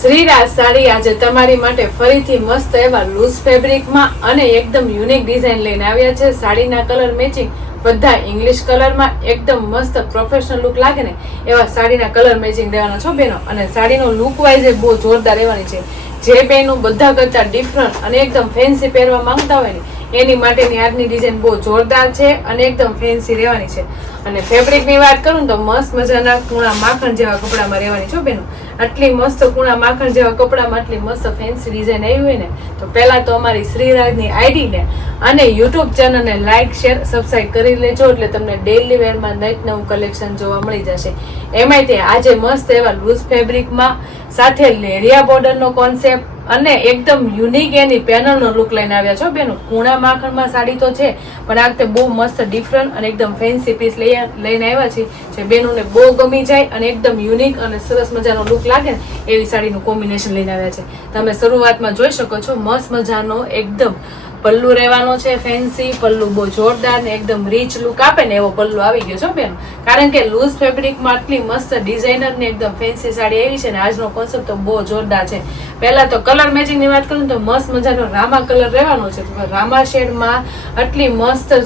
શ્રીરાજ સાડી આજે તમારી માટે ફરીથી મસ્ત એવા લૂઝ ફેબ્રિકમાં અને એકદમ યુનિક ડિઝાઇન લઈને આવ્યા છે. સાડીના કલર મેચિંગ બધા ઇંગ્લિશ કલરમાં એકદમ મસ્ત પ્રોફેશનલ લુક લાગે ને એવા સાડીના કલર મેચિંગ દેવાના છો બેનો. અને સાડીનો લુક વાઇઝ બહુ જોરદાર રહેવાની છે. જે બેનો બધા કરતા ડિફરન્ટ અને એકદમ ફેન્સી પહેરવા માંગતા હોય ને એની માટેની આજની ડિઝાઇન બહુ જોરદાર છે અને એકદમ ફેન્સી રહેવાની છે. અને ફેબ્રિકની વાત કરું તો મસ્ત મજાના કૂણા માખણ જેવા કપડામાં રહેવાની છો બેનો. આટલી મસ્ત કૂણા માખણ જેવા કપડામાં આટલી મસ્ત ફેન્સી ડિઝાઇન આવી હોય ને તો પહેલા તો અમારી શ્રીરાજની આઈડીને અને યુટ્યુબ ચેનલને લાઇક શેર સબસ્ક્રાઇબ કરી લેજો એટલે તમને ડેઇલી વેરમાં નવું નવું કલેક્શન જોવા મળી જશે. એમાંય તે આજે મસ્ત એવા લૂઝ ફેબ્રિકમાં સાથે લેરિયા બોર્ડરનો કોન્સેપ્ટ અને એકદમ યુનિક એની પેનલનો લુક લઈને આવ્યા છો બેનો. કૂણા માખણમાં સાડી તો છે પણ આ વખતે બહુ મસ્ત ડિફરન્ટ અને એકદમ ફેન્સી પીસ લઈને આવ્યા છે જે બેનોને બહુ ગમી જાય અને એકદમ યુનિક અને સરસ મજાનો લુક લાગે ને એવી સાડીનું કોમ્બિનેશન લઈને આવ્યા છે. તમે શરૂઆતમાં જોઈ શકો છો મસ્ત મજાનો એકદમ પલ્લુ રહેવાનો છે. ફેન્સી પલ્લુ બહુ જોરદાર ને એકદમ રીચ લુક આપે ને એવો પલ્લુ આવી ગયો છે બેન. કારણ કે લૂઝ ફેબ્રિકમાં આટલી મસ્ત ડિઝાઇનર ને એકદમ ફેન્સી સાડી આવી છે ને આજનો કોન્સેપ્ટ તો બહુ જોરદાર છે. પહેલા તો કલર મેચિંગ ની વાત કરું તો મસ્ત મજાનો રામા કલર રહેવાનો છે. રામા શેડમાં આટલી મસ્ત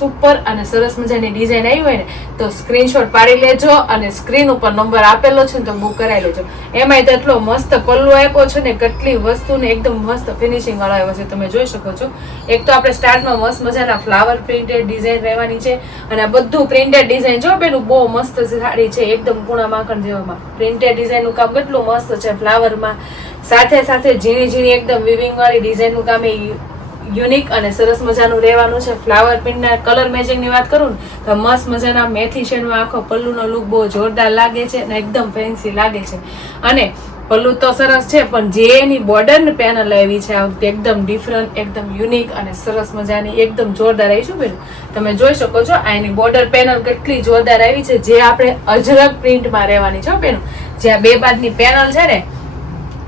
સુપર અને સરસ મજાની ડિઝાઇન આવી હોય ને તો સ્ક્રીનશોટ પાડી લેજો અને સ્ક્રીન ઉપર નંબર આપેલો છે ને તો બુક કરાવી લેજો. એમાંય તો એટલો મસ્ત પલ્લુ આપ્યો છે ને કેટલી વસ્તુને એકદમ મસ્ત ફિનિશિંગ વાળો આવ્યો છે તમે જોઈ શકો છો. એક તો આપણે સ્ટાર્ટમાં મસ્ત મજાના ફ્લાવર પ્રિન્ટેડ ડિઝાઇન રહેવાની છે અને આ બધું પ્રિન્ટેડ ડિઝાઇન જો પેલું બહુ મસ્ત સાડી છે એકદમ કૂણા માખણ જેવામાં પ્રિન્ટેડ ડિઝાઇન નું કામ કેટલું મસ્ત છે ફ્લાવરમાં સાથે સાથે ઝીણી ઝીણી એકદમ વિવિંગ વાળી ડિઝાઇન નું કામ એ યુનિક અને સરસ મજાનું રહેવાનું છે. ફ્લાવર પ્રિન્ટના કલર મેચિંગ ની વાત કરું ને તો મસ્ત મજાના મેથી શેડમાં આખો પલ્લુનો લુક બહુ જોરદાર લાગે છે અને એકદમ ફેન્સી લાગે છે. અને પલ્લુ તો સરસ છે પણ જે એની બોર્ડર પેનલ આવી છે આ વખતે એકદમ ડિફરન્ટ એકદમ યુનિક અને સરસ મજાની એકદમ જોરદાર આવી છે બેન. તમે જોઈ શકો છો આ એની બોર્ડર પેનલ કેટલી જોરદાર આવી છે જે આપણે અજરક પ્રિન્ટમાં રહેવાની છે બેન. જે આ બે બાજની પેનલ છે ને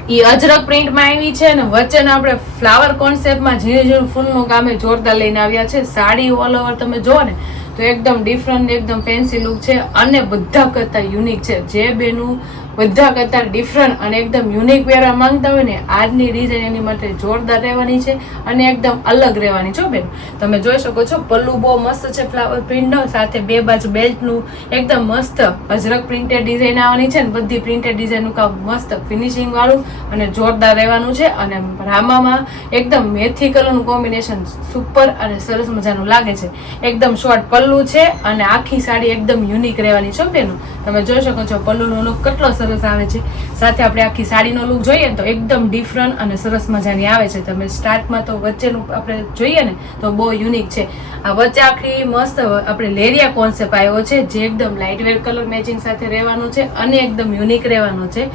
એ અજરક પ્રિન્ટમાં આવી છે અને વચ્ચે આપણે ફ્લાવર કોન્સેપ્ટમાં ઝીણું ઝીણું ફૂલનું કામે જોરદાર લઈને આવ્યા છે. સાડી ઓલ ઓવર તમે જુઓ ને તો એકદમ ડિફરન્ટ એકદમ ફેન્સી લુક છે અને બધા કરતા યુનિક છે. જે બેનું બધા કરતા ડિફરન્ટ અને એકદમ યુનિક પહેરવા માંગતા હોય ને આજની ડિઝાઇન એની માટે જોરદાર રહેવાની છે અને એકદમ અલગ રહેવાની છો બેન. તમે જોઈ શકો છો પલ્લુ બહુ મસ્ત છે ફ્લાવર પ્રિન્ટનો સાથે બે બાજુ બેલ્ટનું એકદમ મસ્ત અજરક પ્રિન્ટેડ ડિઝાઇન આવવાની છે ને બધી પ્રિન્ટેડ ડિઝાઇનનું કામ મસ્ત ફિનિશિંગ વાળું અને જોરદાર રહેવાનું છે. અને રામામાં એકદમ મેથી કલરનું કોમ્બિનેશન સુપર અને સરસ મજાનું લાગે છે. એકદમ શોર્ટ પલ્લુ છે અને આખી સાડી એકદમ યુનિક રહેવાની છો બેન. તમે જોઈ શકો છો પલ્લુનો લુક કેટલો સરસ આવે છે. સાથે આપણે આખી સાડીનો લુક જોઈએ ને તો એકદમ ડિફરન્ટ અને સરસ મજાની આવે છે. તમે સ્ટાર્ટમાં તો વચ્ચેનું આપણે જોઈએ ને તો બહુ યુનિક છે. આ વચ્ચે આખી મસ્ત આપણે લેરિયા કોન્સેપ્ટ આવ્યો છે જે એકદમ લાઇટ વેર કલર મેચિંગ સાથે રહેવાનું છે અને એકદમ યુનિક રહેવાનું છે.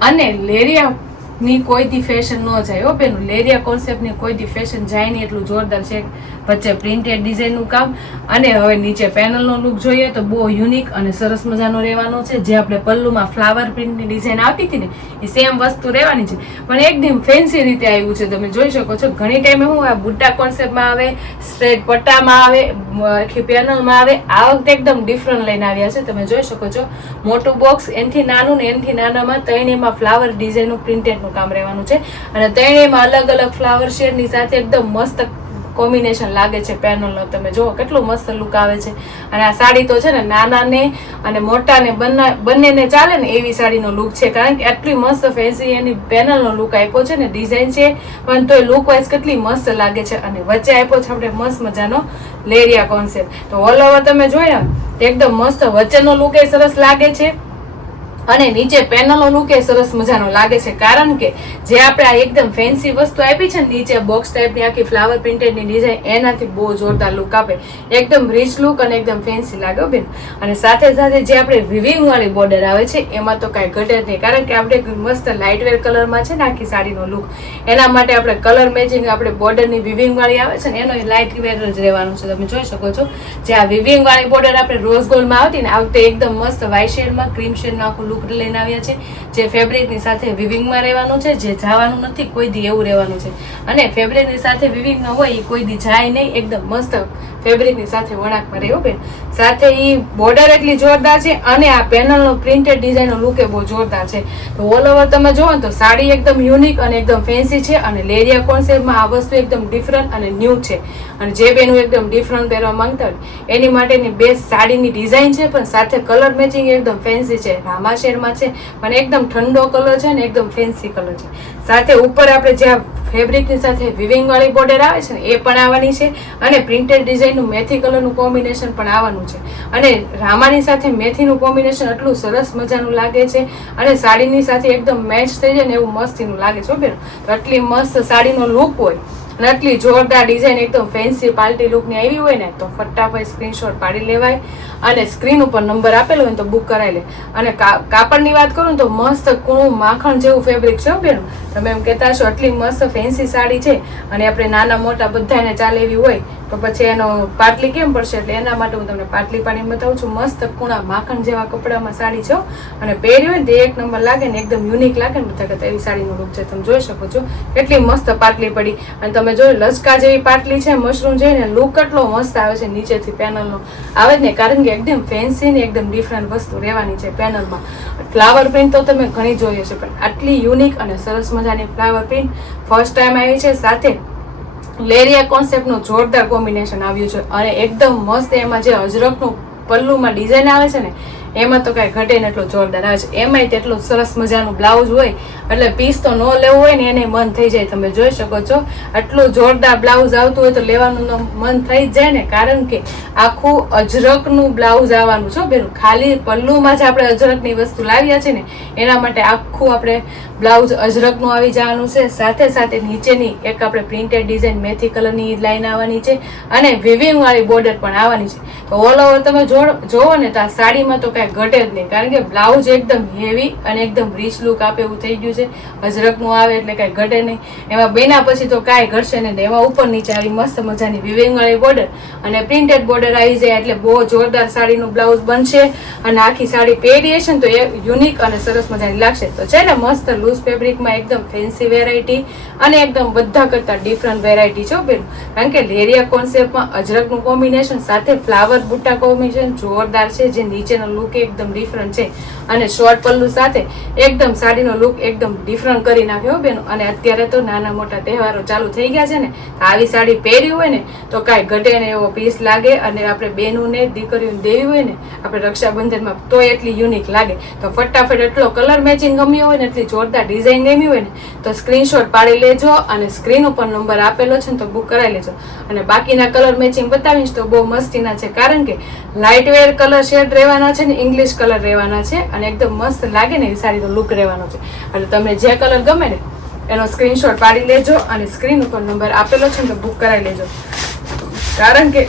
અને લેરિયા ની કોઈ દી ફેશન ન જાય હો બેન. લેરિયા કોન્સેપ્ટ ની કોઈ દી ફેશન જાય નહીં એટલું જોરદાર છે. વચ્ચે પ્રિન્ટેડ ડિઝાઇન નું કામ અને હવે નીચે પેનલ નો લુક જોઈએ તો બહુ યુનિક અને સરસ મજાનો રહેવાનો છે. જે આપણે પલ્લુમાં ફ્લાવર પ્રિન્ટની ડિઝાઇન આવતી હતી ને એ સેમ વસ્તુ રહેવાની છે પણ એકદમ ફેન્સી રીતે આવ્યું છે. તમે જોઈ શકો છો ઘણી ટાઈમે હું આ બુટ્ટા કોન્સેપ્ટમાં આવે સ્ટ્રેટ પટ્ટામાં આવે આખી પેનલમાં આવે આ વખતે એકદમ ડિફરન્ટ લઈને આવ્યા છે. તમે જોઈ શકો છો મોટું બોક્સ એનથી નાનું ને એનથી નાનામાં ત્રણેયમાં ફ્લાવર ડિઝાઇનનું પ્રિન્ટેડનું કામ રહેવાનું છે અને ત્રણેયમાં અલગ અલગ ફ્લાવર શેડની સાથે એકદમ મસ્ત કોમ્બિનેશન લાગે છે પેનલનો. તમે જુઓ કેટલું મસ્ત લુક આવે છે. અને આ સાડી તો છે ને નાનાને અને મોટાને બંનેને ચાલે ને એવી સાડીનો લુક છે કારણ કે આટલી મસ્ત ફેન્સી એની પેનલનો લુક આપ્યો છે ને ડિઝાઇન છે પણ તોય લુક વાઇઝ કેટલી મસ્ત લાગે છે. અને વચ્ચે આપ્યો છે આપણે મસ્ત મજાનો લેરિયા કોન્સેપ્ટ. તો ઓલ ઓવર તમે જોયા એકદમ મસ્ત વચ્ચેનો લુક એ સરસ લાગે છે અને નીચે પેનલનો લુક એ સરસ મજાનો લાગે છે કારણ કે જે આપણે આ એકદમ ફેન્સી વસ્તુ આપી છે ને નીચે બોક્સ ટાઈપની આખી ફ્લાવર પ્રિન્ટેડની ડિઝાઇન એનાથી બહુ જોરદાર લુક આપે એકદમ રીચ લુક અને એકદમ ફેન્સી લાગે બેન. અને સાથે સાથે જે આપણે વિવિંગ વાળી બોર્ડર આવે છે એમાં તો કાંઈ ઘટે જ નહીં કારણ કે આપણે મસ્ત લાઇટ વેર કલરમાં છે ને આખી સાડીનો લુક એના માટે આપણે કલર મેચિંગ આપણે બોર્ડરની વિવિંગ વાળી આવે છે ને એનો લાઇટ વેર જ રહેવાનું છે. તમે જોઈ શકો છો જે આ વિવિંગ વાળી બોર્ડર આપણે રોઝ ગોલ્ડમાં આવતી ને આ વખતે એકદમ મસ્ત વ્હાઇટ શેડમાં ક્રીમ શેડનું આખું લુક લુક લઈને આવ્યા છે, જે ફેબ્રિકની સાથે વિવિંગમાં રહેવાનું છે, જે જવાનું નથી કોઈ દી એવું રહેવાનું છે. અને ફેબ્રિકની સાથે વિવિંગ ન હોય એ કોઈ દી જાય નહીં, એકદમ મસ્ત ફેબ્રિકની સાથે વણાકમાં રહ્યો બેન. સાથે એ બોર્ડર એટલી જોરદાર છે અને આ પેનલનો પ્રિન્ટેડ ડિઝાઇનનો લુક એ બહુ જોરદાર છે. તો ઓલ ઓવર તમે જોવો ને તો સાડી એકદમ યુનિક અને એકદમ ફેન્સી છે અને લેરિયા કોન્સેપ્ટમાં આ વસ્તુ એકદમ ડિફરન્ટ અને ન્યૂ છે. અને જે બેનું એકદમ ડિફરન્ટ પહેરવા માંગતા હોય એની માટેની બેસ્ટ સાડીની ડિઝાઇન છે, પણ સાથે કલર મેચિંગ એકદમ ફેન્સી છે. રામા શેડમાં છે પણ એકદમ ઠંડો કલર છે ને એકદમ ફેન્સી કલર છે. સાથે ઉપર આપણે જ્યાં ફેબ્રિકની સાથે વિવિંગ વાળી બોર્ડર આવે છે ને એ પણ આવવાની છે અને પ્રિન્ટેડ ડિઝાઇનનું મેથી કલરનું કોમ્બિનેશન પણ આવવાનું છે. અને રામાની સાથે મેથીનું કોમ્બિનેશન એટલું સરસ મજાનું લાગે છે અને સાડીની સાથે એકદમ મેચ થઈ જાય ને એવું મસ્તીનું લાગે છે બેન. તો આટલી મસ્ત સાડીનો લુક હોય અને આટલી જોરદાર ડિઝાઇન એકદમ ફેન્સી પાર્ટી લુકની આવી હોય ને તો ફટાફટ સ્ક્રીનશોટ પાડી લેવાય અને સ્ક્રીન ઉપર નંબર આપેલો હોય તો બુક કરાવી લે. અને કાપડની વાત કરું તો મસ્ત કૂણું માખણ જેવું ફેબ્રિક છે બેન. તમે એમ કહેતા છો આટલી મસ્ત ફેન્સી સાડી છે અને આપણે નાના મોટા બધાને ચાલે એવી હોય તો પછી એનો પાટલી કેમ પડશે, એટલે એના માટે હું તમને પાટલી પાડીને બતાવું છું. મસ્ત કૂણા માખણ જેવા કપડામાં સાડી છે અને પહેરી હોય ને તે એક નંબર લાગે ને એકદમ યુનિક લાગે ને બધા કરતા એવી સાડીનો લુક છે. તમે જોઈ શકો છો કેટલી મસ્ત પાટલી પડી અને તમે જો લચકા જેવી પાટલી છે, મશરૂમ જેવી ને લુક કેટલો મસ્ત આવે છે નીચેથી પેનલનો આવે જ ને, કારણ કે એકદમ ફેન્સી ને એકદમ ડિફરન્ટ વસ્તુ રહેવાની છે પેનલમાં. ફ્લાવર પ્રિન્ટ તો તમે ઘણી જોઈએ છે પણ આટલી યુનિક અને સરસ મજાની ફ્લાવર પ્રિન્ટ ફર્સ્ટ ટાઈમ આવી છે. સાથે લેરિયા કોન્સેપ્ટનું જોરદાર કોમ્બિનેશન આવ્યું છે અને એકદમ મસ્ત એમાં જે અજરકનું પલ્લુમાં ડિઝાઇન આવે છે ને એમાં તો કાંઈ ઘટે ને એટલો જોરદાર આવે છે. એમાંય તેટલું સરસ મજાનું બ્લાઉઝ હોય એટલે પીસ તો ન લેવું હોય ને એને મન થઈ જાય. તમે જોઈ શકો છો આટલું જોરદાર બ્લાઉઝ આવતું હોય તો લેવાનું મન થઈ જ જાય ને, કારણ કે આખું અજરકનું બ્લાઉઝ આવવાનું છે બેન. ખાલી પલ્લુમાં જ આપણે અજરકની વસ્તુ લાવ્યા છે ને એના માટે આખું આપણે બ્લાઉઝ અજરકનું આવી જવાનું છે. સાથે સાથે નીચેની એક આપણે પ્રિન્ટેડ ડિઝાઇન મેથી કલરની લાઈન આવવાની છે અને વિવિંગ વાળી બોર્ડર પણ આવવાની છે. તો ઓલ ઓવર તમે જોવો ને તો આ સાડીમાં તો કાંઈ ઘટે જ નહીં, કારણ કે બ્લાઉઝ એકદમ હેવી અને એકદમ રીચ લુક આપે એવું થઈ ગયું છે. અજરકનું આવે એટલે કાંઈ ઘટે નહીં. એમાં બેના પછી તો કાંઈ ઘટશે નહીં. એમાં ઉપર નીચે આવી મસ્ત મજાની વિવિંગ વાળી બોર્ડર અને પ્રિન્ટેડ બોર્ડર આવી જાય એટલે બહુ જોરદાર સાડીનું બ્લાઉઝ બનશે અને આખી સાડી પહેરીએ છે ને તો એ યુનિક અને સરસ મજાની લાગશે. તો છે ને મસ્ત લૂઝ ફેબ્રિકમાં એકદમ ફેન્સી વેરાયટી અને એકદમ બધા કરતા ડિફરન્ટ વેરાયટી છે બેન. કારણ કે લેરિયા કોન્સેપ્ટમાં અજરકનું કોમ્બિનેશન સાથે ફ્લાવર બુટ્ટા કોમ્બિનેશન જોરદાર છે, જે નીચેનો લુક એકદમ ડિફરન્ટ છે અને શોર્ટ પલ્લુ સાથે એકદમ સાડીનો લુક એકદમ ડિફરન્ટ કરી નાખ્યો બેનો. અને અત્યારે તો નાના મોટા તહેવારો ચાલુ થઈ ગયા છે ને, આવી સાડી પહેરી હોય ને તો કાંઈ ઘટે ને એવો પીસ લાગે અને આપણે બેનુંને દીકરીઓને દેવી હોય ને આપણે રક્ષાબંધનમાં તો એટલી યુનિક લાગે. તો ફટાફટ એટલો કલર મેચિંગ ગમ્યો હોય ને એટલી જોરદાર ડિઝાઇન ગમી હોય ને તો સ્ક્રીનશોટ પાડી લેજો અને સ્ક્રીન ઉપર નંબર આપેલો છે ને તો બુક કરાવી લેજો. અને બાકીના કલર મેચિંગ બતાવીશ તો બહુ મસ્તીના છે, કારણ કે લાઇટ વેર કલર શેડ રહેવાના છે ને ઇંગ્લિશ કલર રહેવાના છે અને એકદમ મસ્ત લાગે ને એવી સાડીનો લુક રહેવાનો છે. એટલે તમને જે કલર ગમે ને એનો સ્ક્રીનશોટ પાડી લેજો અને સ્ક્રીન ઉપર નંબર આપેલો છે ને તો બુક કરાવી લેજો. કારણ કે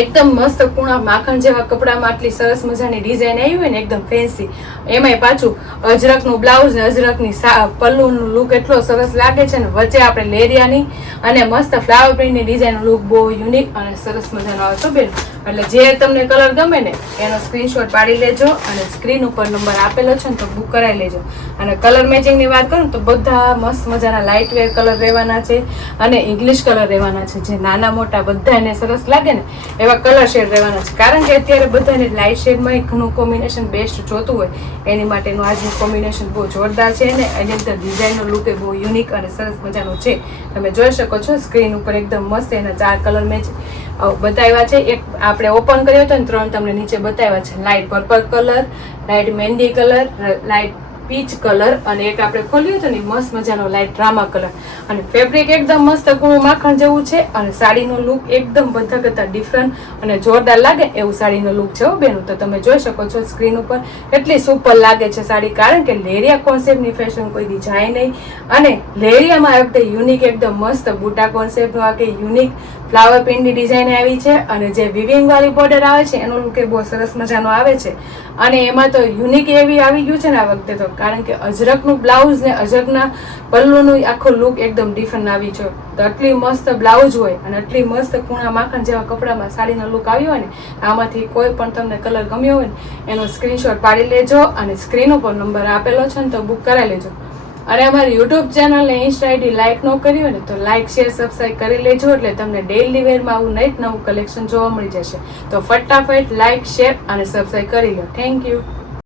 એકદમ મસ્ત કૂણા માખણ જેવા કપડામાં આટલી સરસ મજાની ડિઝાઇન આવી હોય ને એકદમ ફેન્સી, એમાંય પાછું અજરકનું બ્લાઉઝ ને અજરકની પલ્લુનું લુક એટલો સરસ લાગે છે ને, વચ્ચે આપણે લેરિયાની અને મસ્ત ફ્લાવર પ્રિન્ટની ડિઝાઇનનું લુક બહુ યુનિક અને સરસ મજાનો આવે છે બેન. એટલે જે તમને કલર ગમે ને એનો સ્ક્રીનશોટ પાડી લેજો અને સ્ક્રીન ઉપર નંબર આપેલો છે ને તો બુક કરાવી લેજો. અને કલર મેચિંગની વાત કરું તો બધા મસ્ત મજાના લાઇટ વેર કલર રહેવાના છે અને ઇંગ્લિશ કલર રહેવાના છે, જે નાના મોટા બધાને સરસ લાગે ને એવા કલર શેડ રહેવાના છે. કારણ કે અત્યારે બધાને લાઇટ શેડમાં ઘણું કોમ્બિનેશન બેસ્ટ જોતું હોય એની માટેનું આજનું કોમ્બિનેશન બહુ જોરદાર છે ને એની અંદર ડિઝાઇનનો લુક એ બહુ યુનિક અને સરસ મજાનો છે. તમે જોઈ શકો છો સ્ક્રીન ઉપર એકદમ મસ્ત એના 4 કલર મેચ બતાવ્યા છે. એક આપણે ઓપન કર્યો હતો ને 3 તમને નીચે બતાવ્યા છે. લાઇટ પર્પલ કલર, લાઇટ મહેંદી કલર, લાઇટ પીચ કલર અને એક આપણે ખોલ્યું હતું ને મસ્ત મજાનો લાઇટ ડ્રામા કલર. અને ફેબ્રિક એકદમ મસ્ત કૂણું માખણ જેવું છે અને સાડીનો લુક એકદમ બધા કરતા ડિફરન્ટ અને જોરદાર લાગે એવું સાડીનો લુક છે બેનું. તો તમે જોઈ શકો છો સ્ક્રીન ઉપર કેટલી સુપર લાગે છે સાડી, કારણ કે લેરિયા કોન્સેપ્ટની ફેશન કોઈ દી જાય નહીં અને લેરિયામાં આ વખતે યુનિક એકદમ મસ્ત બુટા કોન્સેપ્ટનું આ કે યુનિક ફ્લાવર પ્રિન્ટની ડિઝાઇન આવી છે અને જે વિવિંગ વાળી બોર્ડર આવે છે એનો લુક એ બહુ સરસ મજાનો આવે છે. અને એમાં તો યુનિક એવી આવી ગયું છે ને આ વખતે તો કારણ કે અજરકનું બ્લાઉઝ ને અજરકના પલ્લુનું આખો લુક એકદમ ડિફરન્ટ આવી છે. તો આટલી મસ્ત બ્લાઉઝ હોય અને આટલી મસ્ત કૂણા માખણ જેવા કપડામાં સાડીનો લુક આવ્યો હોય ને, આમાંથી કોઈ પણ તમને કલર ગમ્યો હોય ને એનો સ્ક્રીનશોટ પાડી લેજો અને સ્ક્રીન ઉપર નંબર આપેલો છે ને તો બુક કરાવી લેજો. અને અમારી યુટ્યુબ ચેનલ ને ઇન્સ્ટા આઈડી લાઇક ન કરી હોય ને તો લાઇક શેર સબસ્ક્રાઈબ કરી લેજો, એટલે તમને ડેઇલી વેરમાં આવું નવું કલેક્શન જોવા મળી જશે. તો ફટાફટ લાઇક શેર અને સબસ્ક્રાઈબ કરી લો. Thank you.